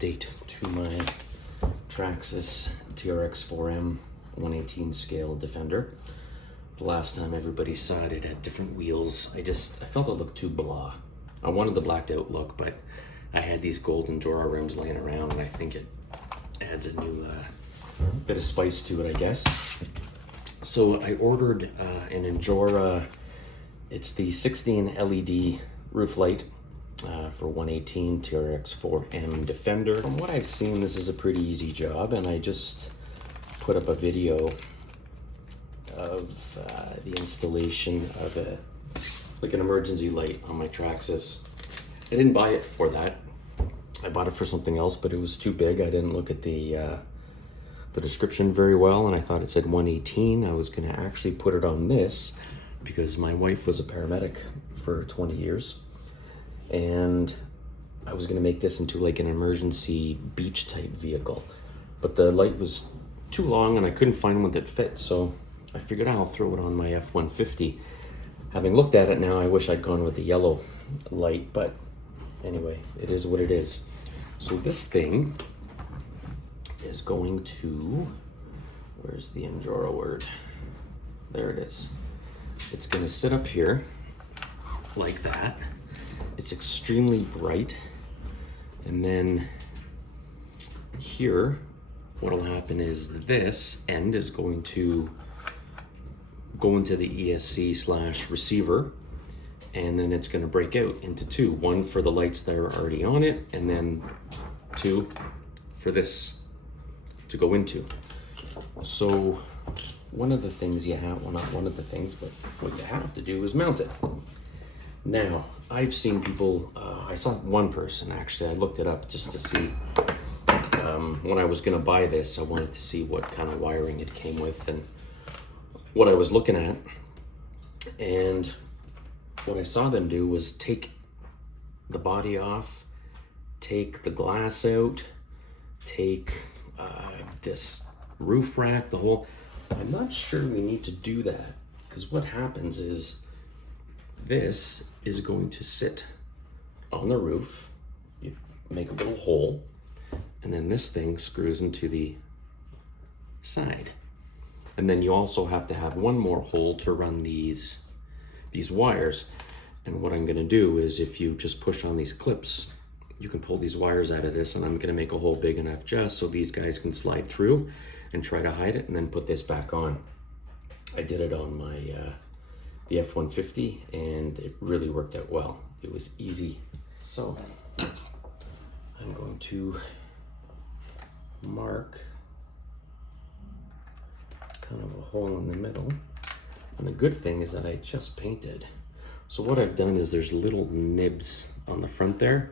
update to my Traxxas TRX4M 118 scale Defender. The last time everybody saw it, it had different wheels. I felt it looked too blah. I wanted the blacked out look, but I had these golden Dora rims laying around, and I think it adds a new bit of spice to it, I guess. So I ordered an Endura. It's the 16 LED roof light for 118 TRX4M Defender. From what I've seen, this is a pretty easy job, and I just put up a video of the installation of like an emergency light on my Traxxas. I didn't buy it for that. I bought it for something else, but it was too big. I didn't look at the description very well, and I thought it said 118. I was gonna actually put it on this because my wife was a paramedic for 20 years. And I was gonna make this into like an emergency beach type vehicle. But the light was too long and I couldn't find one that fit, so I figured I'll throw it on my F-150. Having looked at it now, I wish I'd gone with the yellow light, but anyway, it is what it is. So this thing is going to, where's the Endura word? There it is. It's gonna sit up here like that. It's extremely bright, and then here what'll happen is this end is going to go into the ESC/receiver, and then it's going to break out into two, one for the lights that are already on it, and then two for this to go into. So one of the things you have, well, not one of the things, but what you have to do is mount it. Now, I've seen people, I saw one person actually, I looked it up just to see, when I was gonna buy this, I wanted to see what kind of wiring it came with and what I was looking at. And what I saw them do was take the body off, take the glass out, take this roof rack, the whole, I'm not sure we need to do that, because what happens is this is going to sit on the roof. You make a little hole, and then this thing screws into the side. And then you also have to have one more hole to run these wires. And what I'm gonna do is, if you just push on these clips, you can pull these wires out of this, and I'm gonna make a hole big enough just so these guys can slide through and try to hide it and then put this back on. I did it on my the F-150, and it really worked out well. It was easy. So I'm going to mark kind of a hole in the middle. And the good thing is that I just painted. So what I've done is there's little nibs on the front there.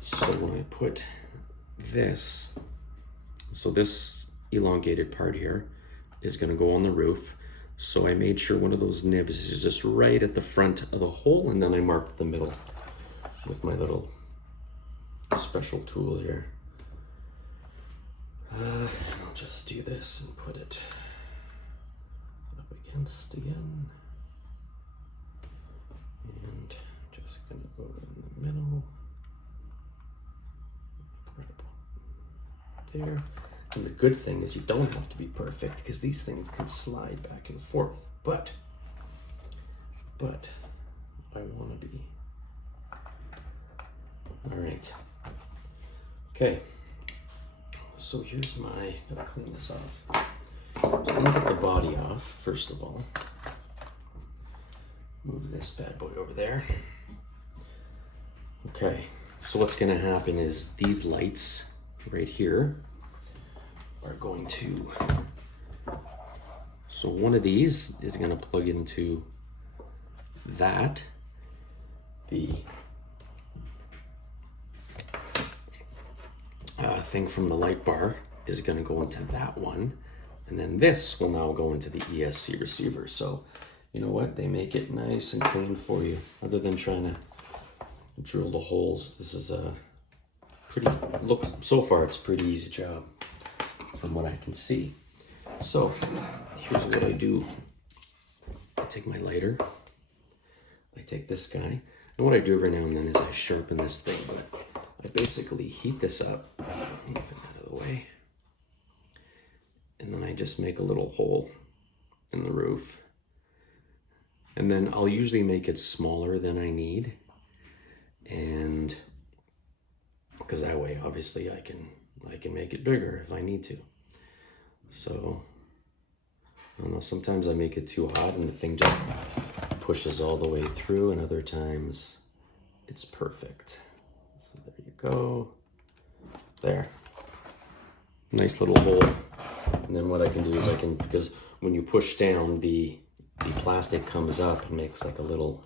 So when I put this, so this elongated part here is gonna go on the roof. So I made sure one of those nibs is just right at the front of the hole, and then I marked the middle with my little special tool here. I'll just do this and put it up against again. And just gonna go in the middle. Right about there. And the good thing is you don't have to be perfect, because these things can slide back and forth. But I want to be. All right. Okay. So here's my, gotta clean this off. So I'm gonna get the body off, first of all. Move this bad boy over there. Okay. So what's gonna happen is these lights right here are going to, so one of these is going to plug into that. The thing from the light bar is going to go into that one, and then this will now go into the ESC receiver. So you know what, they make it nice and clean for you, other than trying to drill the holes. This is a pretty, looks, so far it's a pretty easy job from what I can see. So here's what I do. I take my lighter, I take this guy, and what I do every now and then is I sharpen this thing, but I basically heat this up, move it out of the way, and then I just make a little hole in the roof. And then I'll usually make it smaller than I need, and because that way obviously I can make it bigger if I need to. So I don't know, sometimes I make it too hot and the thing just pushes all the way through, and other times it's perfect. So there you go. There. Nice little hole. And then what I can do is because when you push down, the plastic comes up and makes like a little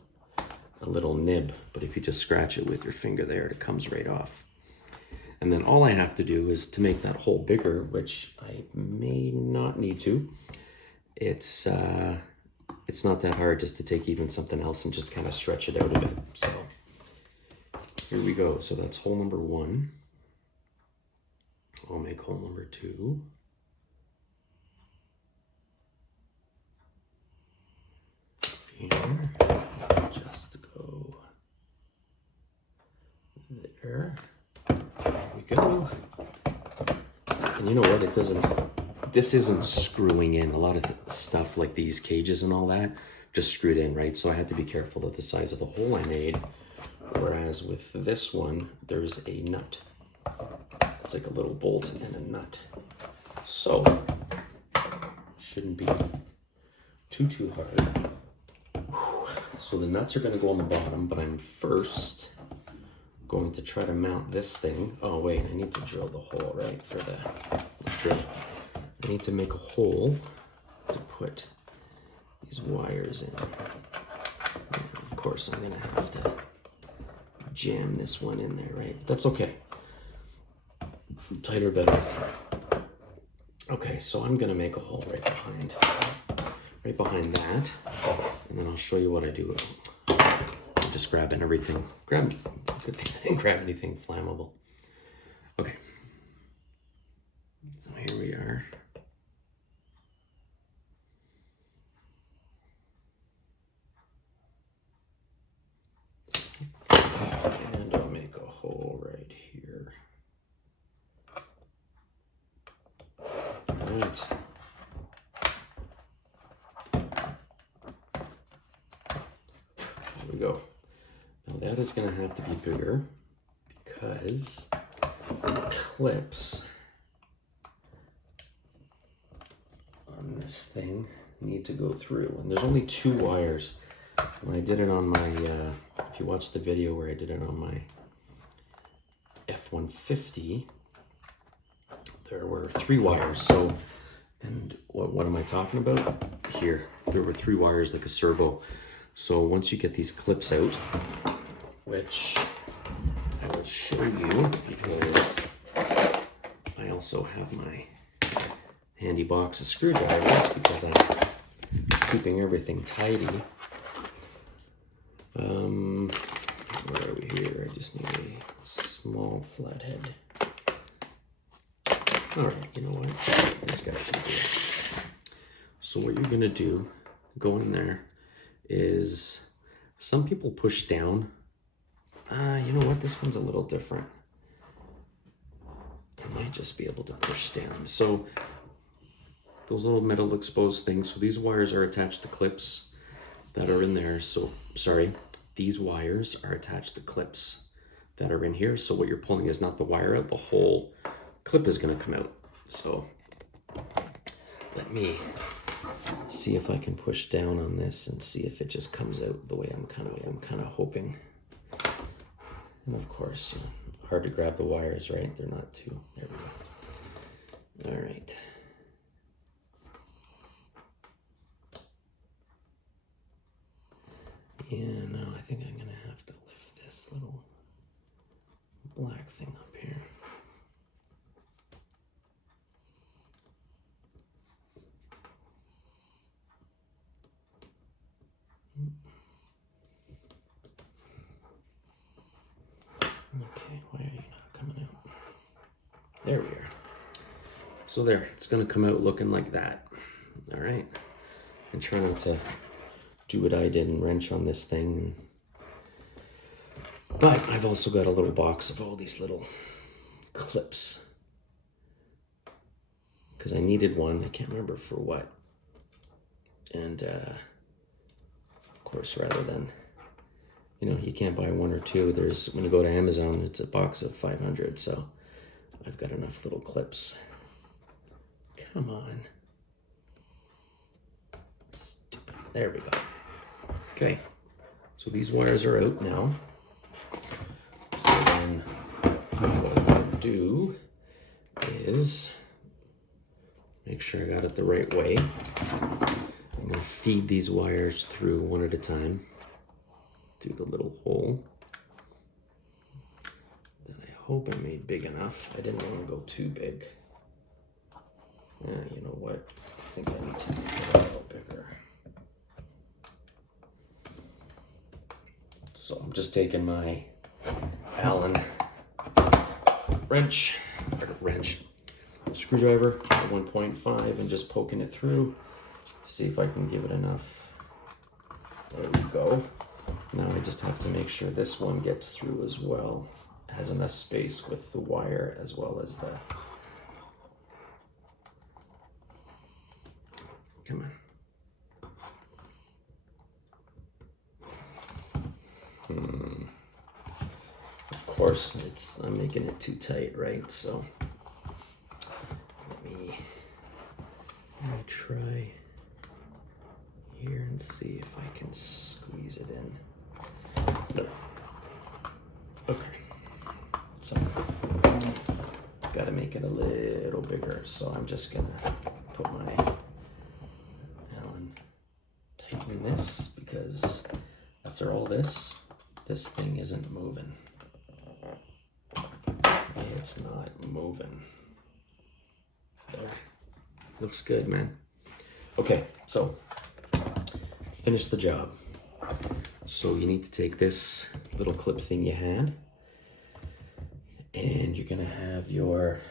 nib. But if you just scratch it with your finger there, it comes right off. And then all I have to do is to make that hole bigger, which I may not need to. It's not that hard, just to take even something else and just kind of stretch it out a bit. So here we go. So that's hole number 1. I'll make hole number 2. Here, just go there. There we go. And you know what? This isn't screwing in. A lot of stuff like these cages and all that just screwed in, right? So I had to be careful of the size of the hole I made. Whereas with this one, there's a nut. It's like a little bolt and a nut. So, shouldn't be too hard. So the nuts are gonna go on the bottom, but I'm first going to try to mount this thing. Oh wait, I need to drill the hole, right, for the drill. I need to make a hole to put these wires in. And of course, I'm gonna have to jam this one in there, right? But that's okay. Tighter, better. Okay, so I'm gonna make a hole right behind that, and then I'll show you what I do. I'm just grabbing everything. Grab anything flammable. Okay. So here we are. And I'll make a hole right here. All right. There we go. Now that is going to have to be bigger because the clips on this thing need to go through. And there's only 2 wires. When I did it on my, if you watch the video where I did it on my F-150, there were 3 wires. So, and what am I talking about? Here, there were 3 wires like a servo. So once you get these clips out, which I will show you because I also have my handy box of screwdrivers because I'm keeping everything tidy. Where are we here? I just need a small flathead. All right, you know what? This guy should do it. So what you're gonna do, go in there, is some people push down. You know what? This one's a little different. I might just be able to push down. So those little metal exposed things. So these wires are attached to clips that are in there. So sorry, these wires are attached to clips that are in here. So what you're pulling is not the wire out, the whole clip is gonna come out. So let me see if I can push down on this and see if it just comes out the way I'm kind of hoping. And of course, you know, hard to grab the wires, right? They're not too. There we go. All right. Yeah, no, I think I'm gonna have to lift this little black thing up here. Okay, why are you not coming out? There we are. So there, it's gonna come out looking like that. All right, and try not to do what I did and wrench on this thing and But I've also got a little box of all these little clips because I needed one. I can't remember for what. And of course, rather than, you know, you can't buy one or two. There's, when you go to Amazon, it's a box of 500. So I've got enough little clips. Come on. Stupid. There we go. Okay. So these wires are out now. So then what I'm going to do is make sure I got it the right way. I'm going to feed these wires through one at a time through the little hole that I hope I made big enough. I didn't want to go too big. Yeah, you know what? I think I need to make it a little bigger. So I'm just taking my Allen screwdriver at 1.5 and just poking it through to see if I can give it enough. There we go. Now I just have to make sure this one gets through as well. It has enough space with the wire as well as the... Come on. Of course, I'm making it too tight, right? So let me try here and see if I can squeeze it in. No. Okay. So got to make it a little bigger. So I'm just gonna put my Allen tighten this because after all this thing isn't moving. It's not moving. There. Looks good, man. Okay, so finish the job. So you need to take this little clip thing you had, and you're gonna have your,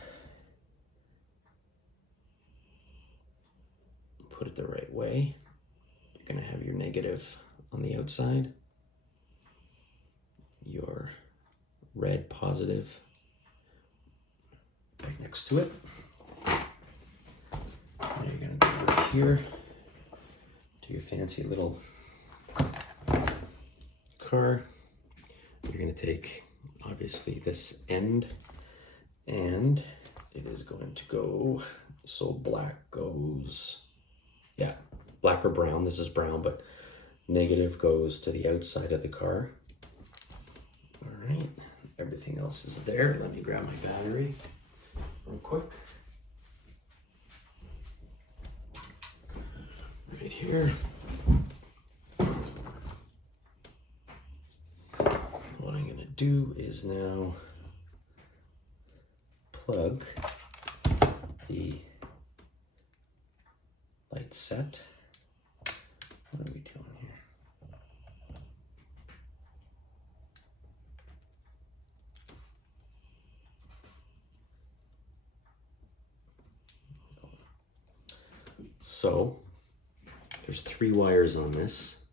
put it the right way. You're gonna have your negative on the outside, your red positive right next to it. Now you're gonna go over here to your fancy little car. You're gonna take obviously this end, and it is going to go, so black goes, yeah, black or brown. This is brown, but negative goes to the outside of the car. All right, everything else is there. Let me grab my battery real quick. Right here. What I'm gonna do is now plug the light set. What are we doing here? So there's 3 wires on this.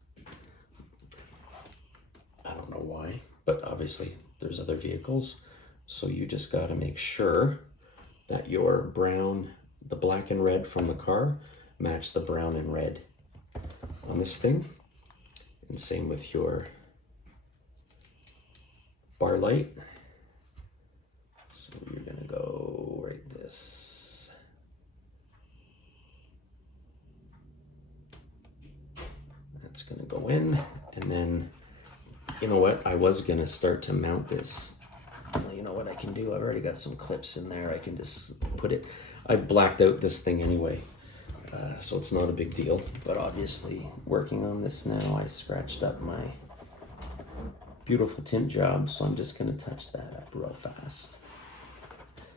I don't know why, but obviously there's other vehicles. So you just got to make sure that your brown, the black and red from the car match the brown and red on this thing. And same with your bar light. So you're gonna go right this. That's gonna go in, and then, you know what? I was gonna start to mount this. Well, you know what I can do? I've already got some clips in there. I can just put it, I've blacked out this thing anyway, so it's not a big deal. But obviously, working on this now, I scratched up my beautiful tint job, so I'm just gonna touch that up real fast.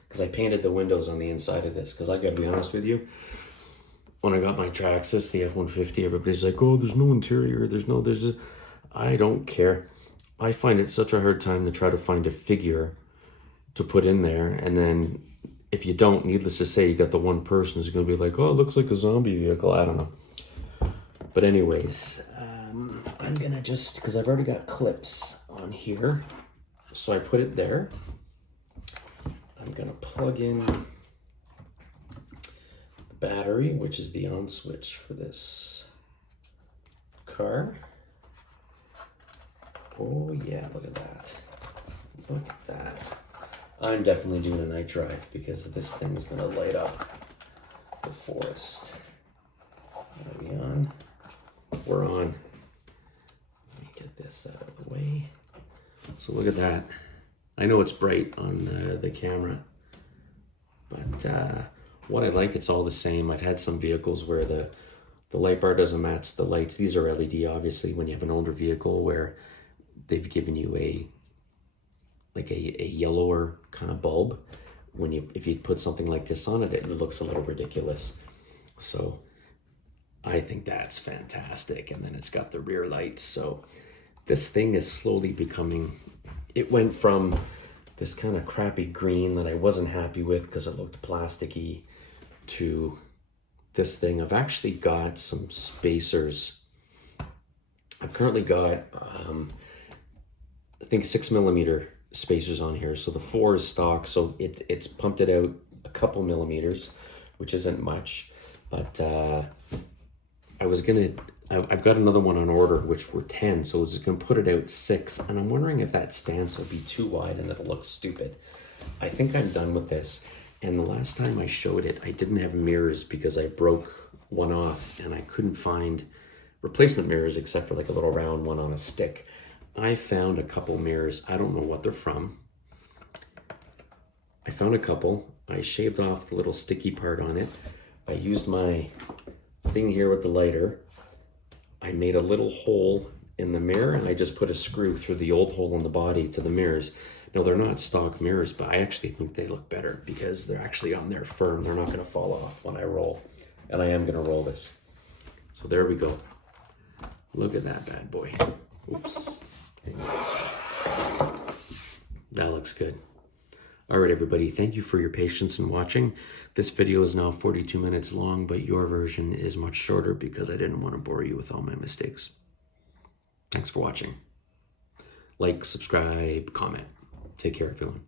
Because I painted the windows on the inside of this, because I gotta be honest with you, when I got my Traxxas, the F-150, everybody's like, oh, there's no interior, there's a... I don't care. I find it such a hard time to try to find a figure to put in there, and then if you don't, needless to say, you got the one person who's going to be like, oh, it looks like a zombie vehicle. I don't know. But anyways, I'm going to just, because I've already got clips on here, So I put it there. I'm gonna plug in the battery, which is the on switch for this car. Oh yeah, look at that. Look at that. I'm definitely doing a night drive because this thing's gonna light up the forest. Are we on? We're on. Let me get this out of the way. So look at that. I know it's bright on the camera, but what I like, it's all the same. I've had some vehicles where the light bar doesn't match the lights. These are LED, obviously, when you have an older vehicle where they've given you a yellower kind of bulb. If you put something like this on it, it looks a little ridiculous. So I think that's fantastic. And then it's got the rear lights. So this thing is slowly becoming, it went from this kind of crappy green that I wasn't happy with because it looked plasticky to this thing. I've actually got some spacers. I've currently got, I think 6mm spacers on here. So the 4 is stock, so it's pumped it out a couple millimeters, which isn't much. But I've got another one on order, which were 10, so it's gonna put it out 6. And I'm wondering if that stance will be too wide and it'll look stupid. I think I'm done with this. And the last time I showed it, I didn't have mirrors because I broke one off and I couldn't find replacement mirrors except for like a little round one on a stick. I found a couple mirrors. I don't know what they're from. I found a couple. I shaved off the little sticky part on it. I used my thing here with the lighter. I made a little hole in the mirror and I just put a screw through the old hole in the body to the mirrors. Now, they're not stock mirrors, but I actually think they look better because they're actually on there firm. They're not going to fall off when I roll. And I am going to roll this. So there we go. Look at that bad boy. Oops. That looks good. All right, everybody. Thank you for your patience in watching. This video is now 42 minutes long, but your version is much shorter because I didn't want to bore you with all my mistakes. Thanks for watching. Like, subscribe, comment. Take care, everyone.